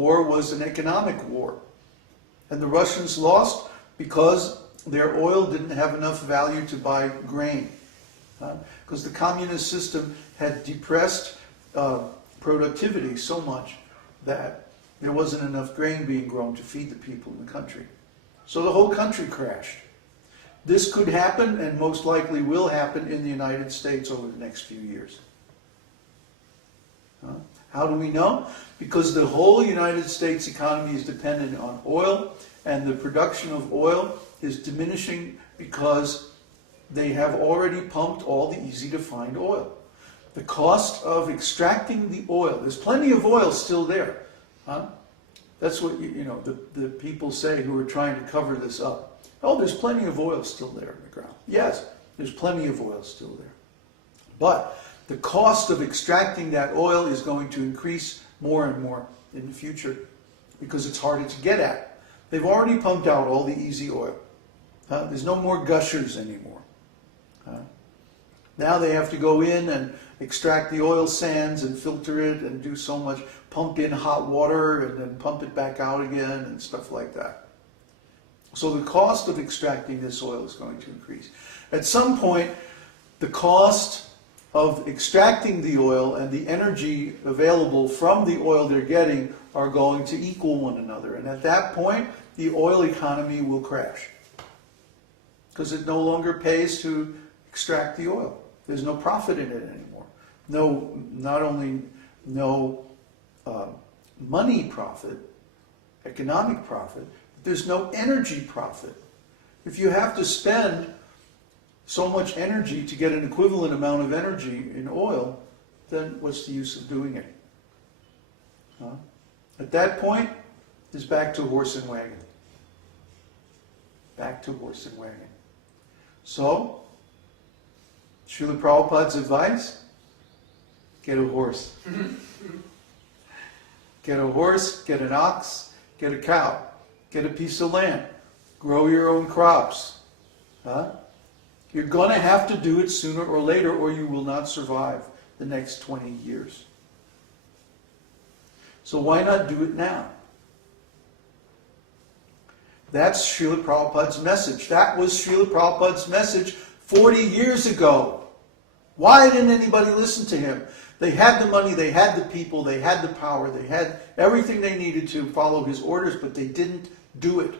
War was an economic war. And the Russians lost because their oil didn't have enough value to buy grain. Because the communist system had depressed productivity so much that there wasn't enough grain being grown to feed the people in the country. So the whole country crashed. This could happen, and most likely will happen, in the United States over the next few years. How do we know? Because the whole United States economy is dependent on oil, and the production of oil is diminishing because they have already pumped all the easy-to-find oil. The cost of extracting the oil, there's plenty of oil still there. That's what the people say who are trying to cover this up. Oh, there's plenty of oil still there in the ground. Yes, there's plenty of oil still there. But the cost of extracting that oil is going to increase more and more in the future because it's harder to get at. They've already pumped out all the easy oil. There's no more gushers anymore. Now they have to go in and extract the oil sands and filter it and do so much, pump in hot water and then pump it back out again and stuff like that. So the cost of extracting this oil is going to increase. At some point, the cost of extracting the oil and the energy available from the oil they're getting are going to equal one another. And at that point, the oil economy will crash. Because it no longer pays to extract the oil. There's no profit in it anymore. Not only no money profit, economic profit, but there's no energy profit. If you have to spend so much energy to get an equivalent amount of energy in oil, then what's the use of doing it? At that point, it's back to horse and wagon. Back to horse and wagon. So, Srila Prabhupada's advice, get a horse. Get a horse, get an ox, get a cow, get a piece of land, grow your own crops. You're going to have to do it sooner or later, or you will not survive the next 20 years. So why not do it now? That's Srila Prabhupada's message. That was Srila Prabhupada's message 40 years ago. Why didn't anybody listen to him? They had the money, they had the people, they had the power, they had everything they needed to follow his orders, but they didn't do it.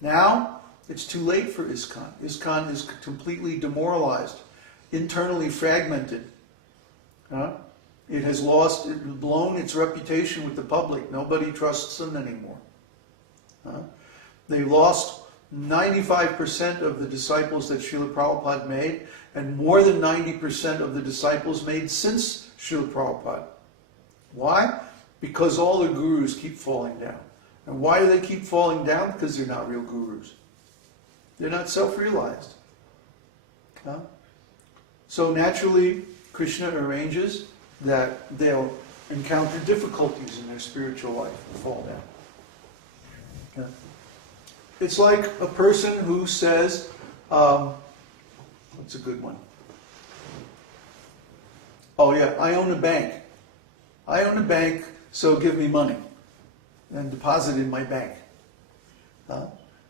Now, it's too late for ISKCON. ISKCON is completely demoralized, internally fragmented. It has blown its reputation with the public. Nobody trusts them anymore. They lost 95% of the disciples that Srila Prabhupada made, and more than 90% of the disciples made since Srila Prabhupada. Why? Because all the gurus keep falling down. And why do they keep falling down? Because they're not real gurus. They're not self-realized. So naturally, Krishna arranges that they'll encounter difficulties in their spiritual life and fall down. It's like a person who says, what's a good one? Oh yeah, I own a bank. I own a bank, so give me money and deposit in my bank.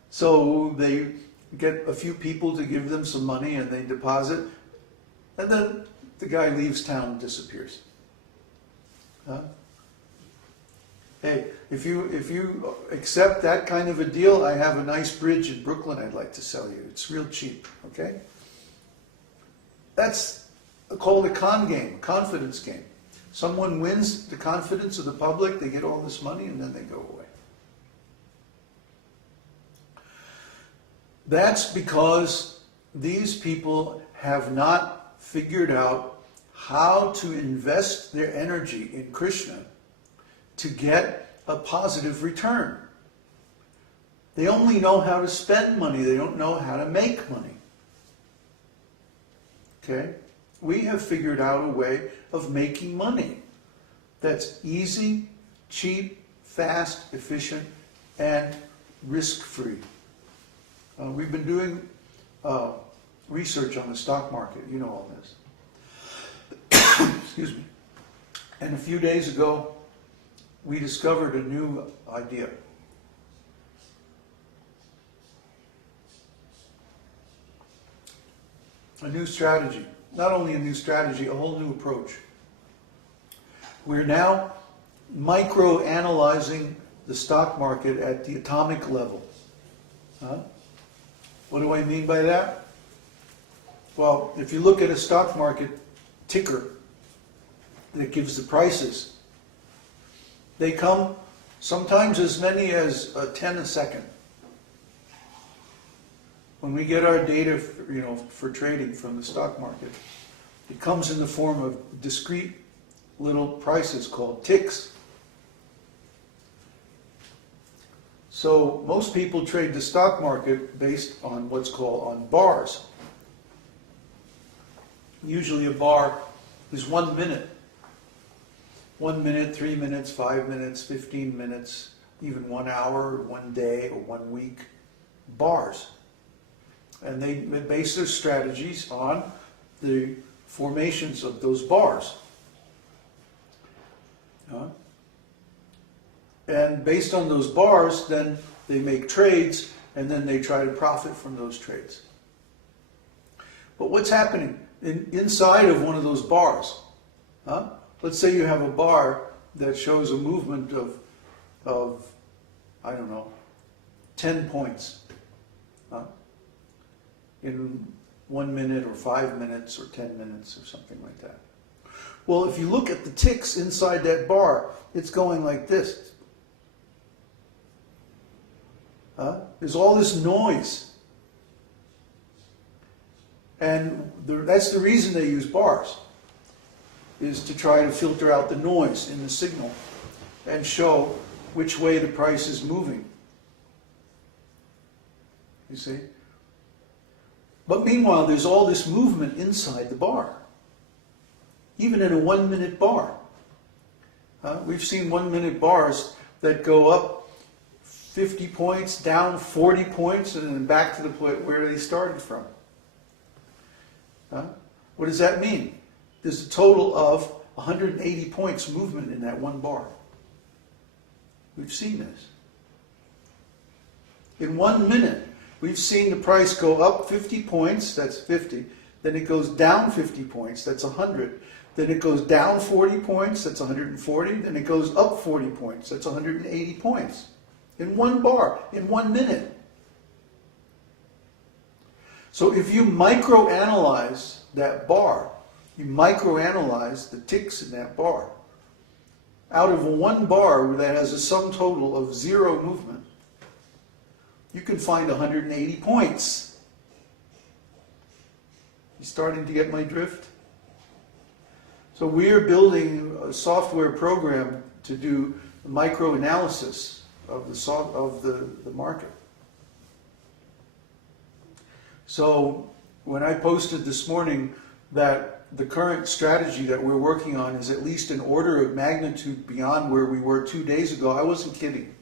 So they get a few people to give them some money and they deposit, and then the guy leaves town and disappears. Hey, if you accept that kind of a deal, I have a nice bridge in Brooklyn I'd like to sell you. It's real cheap, okay? That's called a con game, a confidence game. Someone wins the confidence of the public, they get all this money, and then they go away. That's because these people have not figured out how to invest their energy in Krishna to get a positive return. They only know how to spend money. They don't know how to make money. Okay? We have figured out a way of making money that's easy, cheap, fast, efficient, and risk-free. We've been doing research on the stock market. You know all this. Excuse me. And a few days ago, we discovered a new idea. A new strategy. Not only a new strategy, a whole new approach. We're now micro-analyzing the stock market at the atomic level. Huh? What do I mean by that? Well, if you look at a stock market ticker that gives the prices, they come sometimes as many as 10 a second. When we get our data for trading from the stock market, it comes in the form of discrete little prices called ticks. So most people trade the stock market based on what's called on bars. Usually a bar is 1 minute. 1 minute, 3 minutes, 5 minutes, 15 minutes, even 1 hour, or 1 day, or 1 week. Bars. And they base their strategies on the formations of those bars. And based on those bars, then they make trades, and then they try to profit from those trades. But what's happening inside of one of those bars? Let's say you have a bar that shows a movement of I don't know, 10 points in 1 minute or 5 minutes or 10 minutes or something like that. Well, if you look at the ticks inside that bar, it's going like this. There's all this noise. And that's the reason they use bars, is to try to filter out the noise in the signal and show which way the price is moving. You see? But meanwhile, there's all this movement inside the bar, even in a 1 minute bar. We've seen 1 minute bars that go up 50 points, down 40 points, and then back to the point where they started from. What does that mean? There's a total of 180 points movement in that one bar. We've seen this. In 1 minute, we've seen the price go up 50 points, that's 50. Then it goes down 50 points, that's 100. Then it goes down 40 points, that's 140. Then it goes up 40 points, that's 180 points. In one bar, in 1 minute. So if you microanalyze that bar, you microanalyze the ticks in that bar, out of one bar that has a sum total of 0 movement, you can find 180 points. You starting to get my drift? So we are building a software program to do microanalysis of the market. So when I posted this morning that the current strategy that we're working on is at least an order of magnitude beyond where we were 2 days ago, I wasn't kidding.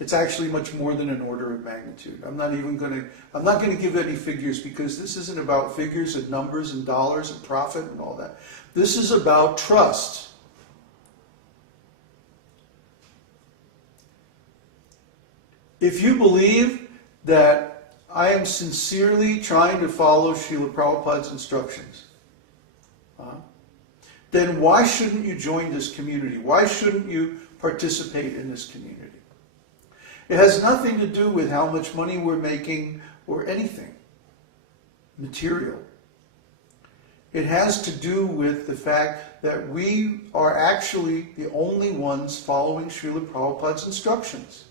It's actually much more than an order of magnitude. I'm not going to give any figures, because this isn't about figures and numbers and dollars and profit and all that. This is about trust. If you believe that I am sincerely trying to follow Srila Prabhupada's instructions, then why shouldn't you join this community? Why shouldn't you participate in this community? It has nothing to do with how much money we're making or anything material. It has to do with the fact that we are actually the only ones following Srila Prabhupada's instructions.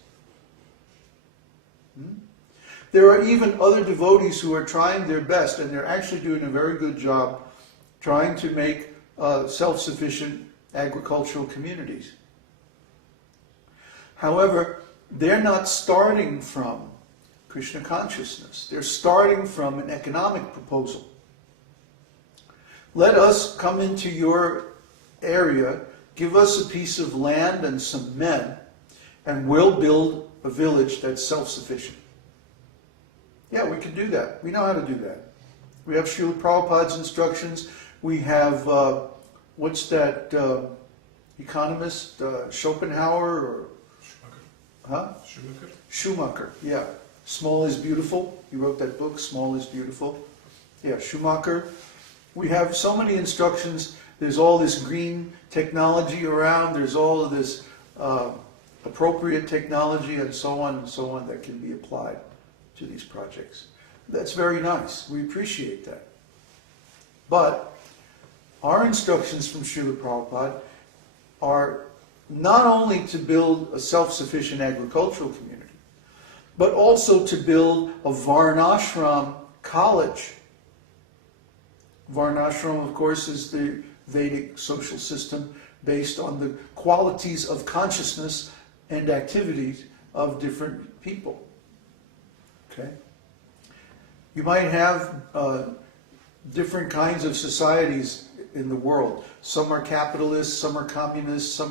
There are even other devotees who are trying their best, and they're actually doing a very good job trying to make self-sufficient agricultural communities. However, they're not starting from Krishna consciousness. They're starting from an economic proposal. Let us come into your area, give us a piece of land and some men, and we'll build a village that's self-sufficient. Yeah, we can do that. We know how to do that. We have Srila Prabhupada's instructions. We have, what's that economist, Schopenhauer, or huh? Schumacher. Schumacher, yeah. Small is Beautiful. He wrote that book, Small is Beautiful. Yeah, Schumacher. We have so many instructions. There's all this green technology around. There's all of this appropriate technology and so on that can be applied to these projects. That's very nice. We appreciate that. But our instructions from Srila Prabhupada are not only to build a self-sufficient agricultural community, but also to build a Varnashram college. Varnashram, of course, is the Vedic social system based on the qualities of consciousness and activities of different people. Okay? You might have different kinds of societies in the world. Some are capitalists, some are communists, some